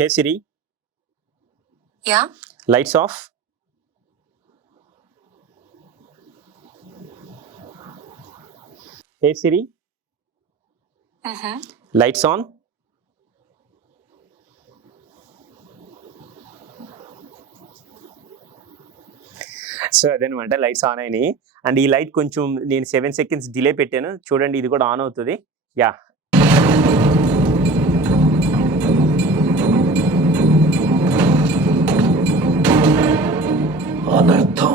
Hey Siri, Yeah. lights off. Hey Siri, Mm-hmm. lights on. So అదనమాట lights on అయినాయి. అండ్ ఈ లైట్ కొంచెం నేను 7 సెకండ్స్ డిలే పెట్టాను. చూడండి ఇది కూడా ఆన్ అవుతుంది. యా అనర్థం.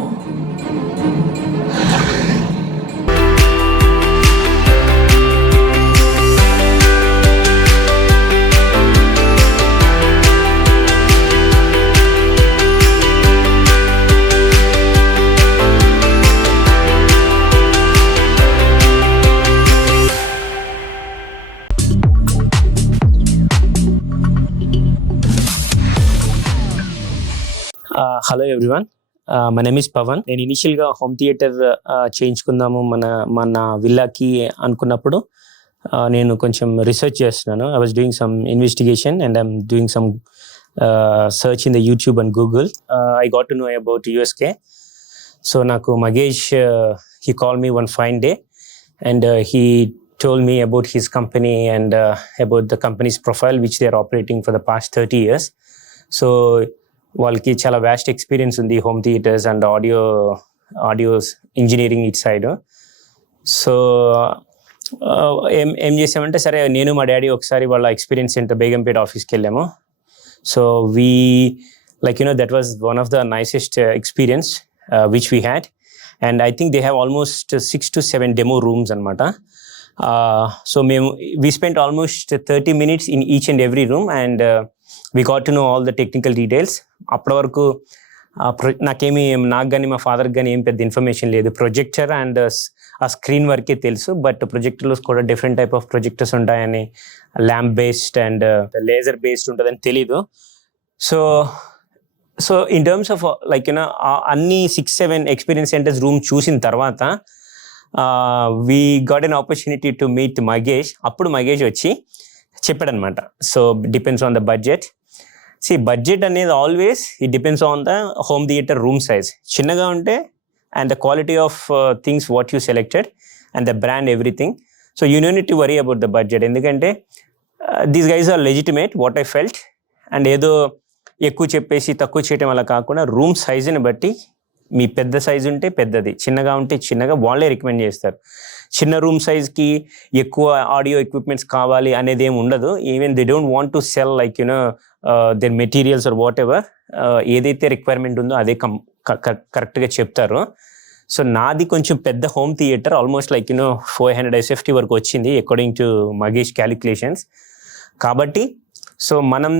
Hello everyone, my name is Pavan. నేను ఇనిషియల్గా హోమ్ థియేటర్ చేయించుకుందాము మన విల్లాకి అనుకున్నప్పుడు నేను కొంచెం రీసెర్చ్ చేస్తున్నాను. I was doing some investigation and I'm doing some search in the YouTube and Google. I got to know about USK. So నాకు Magesh he called me one fine day and he told me about his company and about the company's profile which they are operating for the past 30 years. So వాళ్ళకి చాలా vast experience ఉంది home theatres and audio engineering it side. So ఏం చేసామంటే, సరే నేను మా డాడీ ఒకసారి వాళ్ళ ఎక్స్పీరియన్స్ సెంటర్ బేగంపేట ఆఫీస్కి వెళ్ళాము. So we that was one of the nicest experience which we had, and I think they have almost 6 to 7 demo rooms అనమాట. So we spent almost 30 minutes in each and every room and we got to know all the technical details. అప్పటి వరకు నాకు కానీ మా ఫాదర్కి కానీ ఏం పెద్ద ఇన్ఫర్మేషన్ లేదు. ప్రొజెక్టర్ అండ్ ఆ స్క్రీన్ వరకే తెలుసు, బట్ ప్రొజెక్టర్లో కూడా డిఫరెంట్ టైప్ ఆఫ్ ప్రొజెక్టర్స్ ఉంటాయని, lamp based and laser based ఉంటుందని తెలీదు. సో ఇన్ టర్మ్స్ ఆఫ్ అన్ని 6-7 ఎక్స్పీరియన్స్ సెంటర్స్ రూమ్ చూసిన తర్వాత we got an opportunity to meet Magesh. అప్పుడు మగేష్ వచ్చి చెప్పాడనమాట, so depends on the budget. Budget అనేది always it depends on the home theatre room size. చిన్నగా ఉంటే and the quality of things what you selected and the brand everything. So you no need to worry about the budget, ఎందుకంటే these guys are legitimate what I felt. And ఏదో ఎక్కువ చెప్పేసి తక్కువ చేయటం అలా కాకుండా రూమ్ సైజుని బట్టి, మీ పెద్ద సైజు ఉంటే పెద్దది, చిన్నగా ఉంటే చిన్నగా, వాళ్ళే రికమెండ్ చేస్తారు. చిన్న రూమ్ సైజ్కి ఎక్కువ ఆడియో ఎక్విప్మెంట్స్ కావాలి అనేది ఏమి ఉండదు. Even they don't want to sell their materials or whatever, ఏదైతే రిక్వైర్మెంట్ ఉందో అదే కరెక్ట్గా చెప్తారు. సో నాది కొంచెం పెద్ద హోమ్ థియేటర్, ఆల్మోస్ట్ 400 SFT వరకు వచ్చింది అకార్డింగ్ టు మగేష్ క్యాలిక్యులేషన్స్. కాబట్టి సో మనం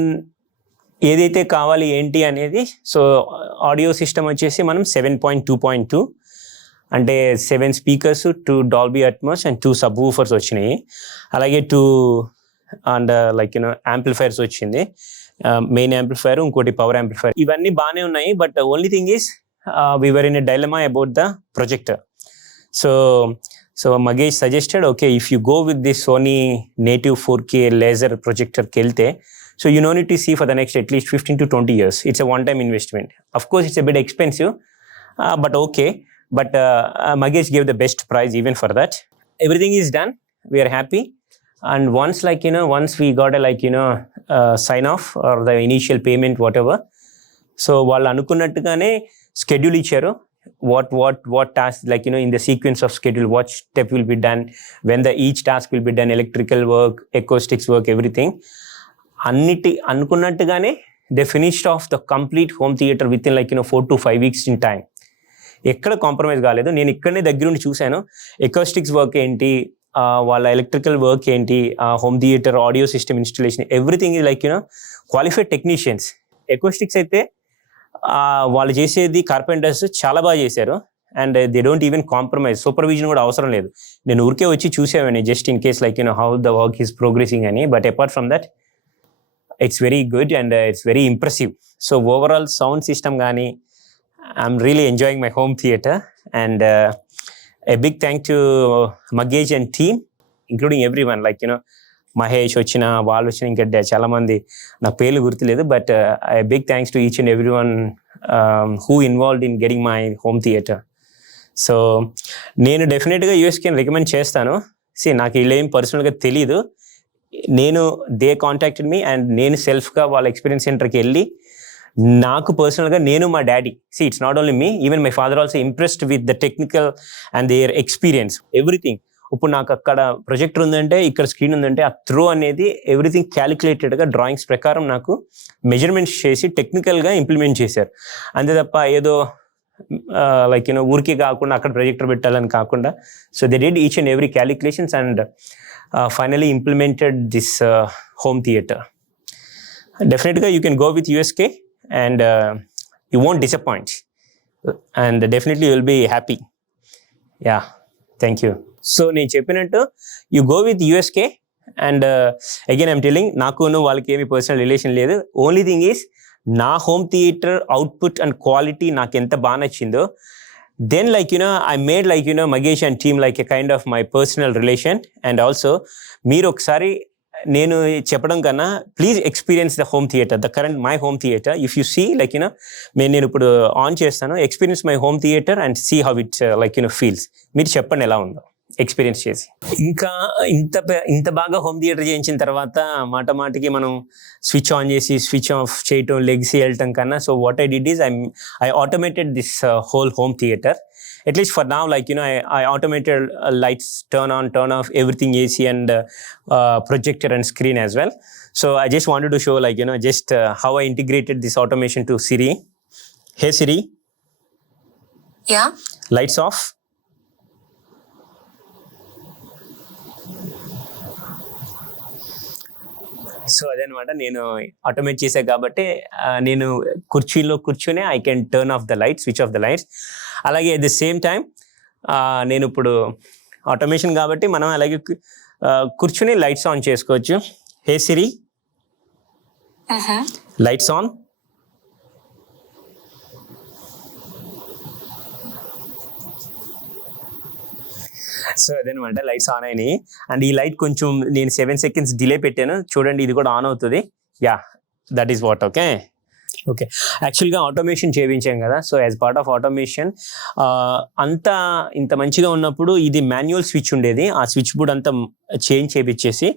ఏదైతే కావాలి ఏంటి అనేది, సో ఆడియో సిస్టమ్ వచ్చేసి మనం 7.2.2 అంటే 7 స్పీకర్స్, 2 Dolby Atmos and 2 sub woofers వచ్చినాయి. అలాగే 2 అండ్ యాంప్లిఫైర్స్ వచ్చింది, మెయిన్ యాంప్లిఫైర్, ఇంకోటి పవర్ యాంప్లిఫైర్. ఇవన్నీ బాగానే ఉన్నాయి, but only thing is we were in a dilemma about the projector. So Magesh suggested, okay, if you go with this Sony native 4K laser projector kelte, so you no need to see for the next at least 15 to 20 years. It's a one time investment. Of course it's a bit expensive, but okay. But Magesh gave the best price even for that. Everything is done, we are happy. And once once we got a sign off or the initial payment whatever, so వాళ్ళు అనుకున్నట్టుగానే schedule ఇచ్చారు. what task, in the sequence of schedule, what step will be done, when each task will be done, electrical work, acoustics work, everything అనుకున్నట్టుగానే they finished off the complete home theater within 4 to 5 weeks in time. ఎక్కడ compromise కాలేదు. నేను ఇక్కడనే దగ్గరుండి చూశాను acoustics work ఏంటి, వాళ్ళ electrical work ఏంటి, home theatre audio system installation, everything is qualified technicians. Acoustics అయితే వాళ్ళు చేసేది కార్పెంటర్స్ చాలా బాగా చేశారు and they don't even compromise. Supervision కూడా అవసరం లేదు. నేను ఊరికే వచ్చి చూసేవాడిని just in case how the work is progressing అని. But apart from that it's very good and it's very impressive. So overall sound system కానీ I'm really enjoying my home theater, and a big thank to Magesh and team, including everyone, Mahesh వచ్చిన, వాళ్ళు వచ్చిన, ఇంకా చాలామంది నాకు పేర్లు గుర్తులేదు. But big thanks to each and every one who involved in getting my home theatre. So నేను డెఫినెట్గా యూఎస్కి రికమెండ్ చేస్తాను. నాకు ఇలా ఏం పర్సనల్గా తెలీదు. దే కాంటాక్టెడ్ మీ అండ్ నేను సెల్ఫ్గా వాళ్ళ ఎక్స్పీరియన్స్ సెంటర్కి వెళ్ళి నాకు పర్సనల్గా నేను మా daddy it's not only me, even my father also impressed with the technical and their experience everything. ఇప్పుడు నాకు అక్కడ ప్రొజెక్టర్ ఉందంటే, ఇక్కడ స్క్రీన్ ఉందంటే, ఆ త్రో అనేది ఎవ్రీథింగ్ క్యాలిక్యులేటెడ్గా డ్రాయింగ్స్ ప్రకారం నాకు మెజర్మెంట్స్ చేసి టెక్నికల్గా ఇంప్లిమెంట్ చేశారు. అంతే తప్ప ఏదో ఊరికే కాకుండా అక్కడ ప్రొజెక్టర్ పెట్టాలని కాకుండా, so they did each and every calculations and finally implemented this home theater. Definitely you can go with USK and you won't disappoint, and definitely you will be happy. Yeah, thank you. So నేను చెప్పినట్టు you go with USK and again I'm telling, నాకు వాళ్ళకి ఏమి personal relation లేదు. Only thing is నా home theatre output and quality నాకు ఎంత బాగా నచ్చిందో, then I made Magesh and team like a kind of my personal relation. And also మీరు ఒకసారి నేను చెప్పడం కన్నా please experience the home theatre, the current my home theatre. If you see నేను ఇప్పుడు ఆన్ చేస్తాను, experience my home theatre and see how it's feels. మీరు చెప్పండి ఎలా ఉందో ఎక్స్పీరియన్స్ చేసి. ఇంకా ఇంత బాగా హోమ్ థియేటర్ చేయించిన తర్వాత మాటికి మనం స్విచ్ ఆన్ చేసి స్విచ్ ఆఫ్ చేయటం, లెగ్స్ వెళ్ళటం కన్నా, so what I did is I automated this whole home theatre. At least for now, I automated lights, turn on, turn off, everything AC and projector and screen as well. So I just wanted to show just how I integrated this automation to Siri. Hey Siri. Yeah. Lights off. So అదనమాట, నేను ఆటోమేట్ చేశాను కాబట్టి నేను కుర్చీలో కూర్చొని I can turn off the lights, switch off the lights. అలాగే at the same time నేను ఇప్పుడు ఆటోమేషన్ కాబట్టి మనం అలాగే కూర్చుని లైట్స్ ఆన్ చేసుకోవచ్చు. హే సిరి, లైట్స్ ఆన్. సో అదనమాట, లైట్స్ ఆన్ అయినాయి. అండ్ ఈ లైట్ కొంచెం నేను 7 seconds డిలే పెట్టాను, చూడండి ఇది కూడా ఆన్ అవుతుంది. Yeah, that is what. Okay యాక్చువల్గా ఆటోమేషన్ చేయించాం కదా, so as part of automation అంతా ఇంత మంచిగా ఉన్నప్పుడు ఇది మాన్యువల్ స్విచ్ ఉండేది, ఆ స్విచ్ బోర్డ్ అంతా చేంజ్ చేయించేసి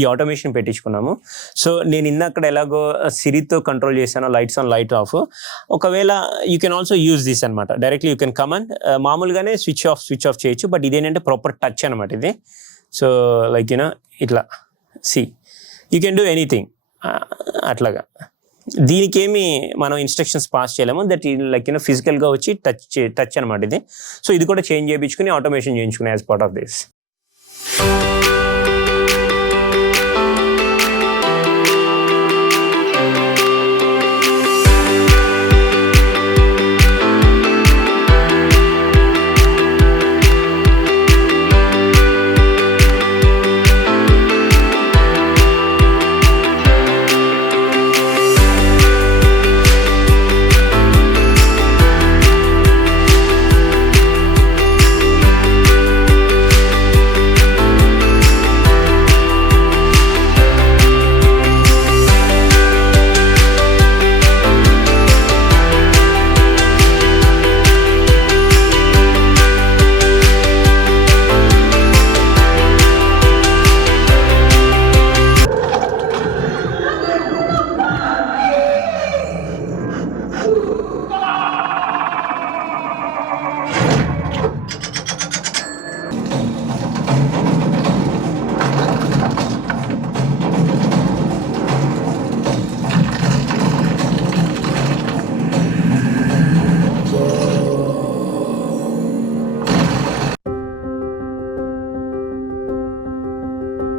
ఈ ఆటోమేషన్ పెట్టించుకున్నాము. సో నేను ఇందాక ఎలాగో సిరితో కంట్రోల్ చేశాను లైట్స్ ఆన్ లైట్ ఆఫ్, ఒకవేళ you can also use this అనమాట. డైరెక్ట్లీ యూ కెన్ కమాండ్, మామూలుగానే స్విచ్ ఆఫ్ చేయొచ్చు, బట్ ఇదేంటంటే ప్రాపర్ టచ్ అనమాట ఇది. సో ఇట్లా యూ కెన్ డూ ఎనీథింగ్ అట్లాగా. దీనికేమి మనం ఇన్స్ట్రక్షన్స్ పాస్ చేయలేము, దట్ ఫిజికల్గా వచ్చి టచ్ అనమాట ఇది. సో ఇది కూడా చేంజ్ చేయించుకుని ఆటోమేషన్ చేయించుకుని యాజ్ పార్ట్ ఆఫ్ దిస్.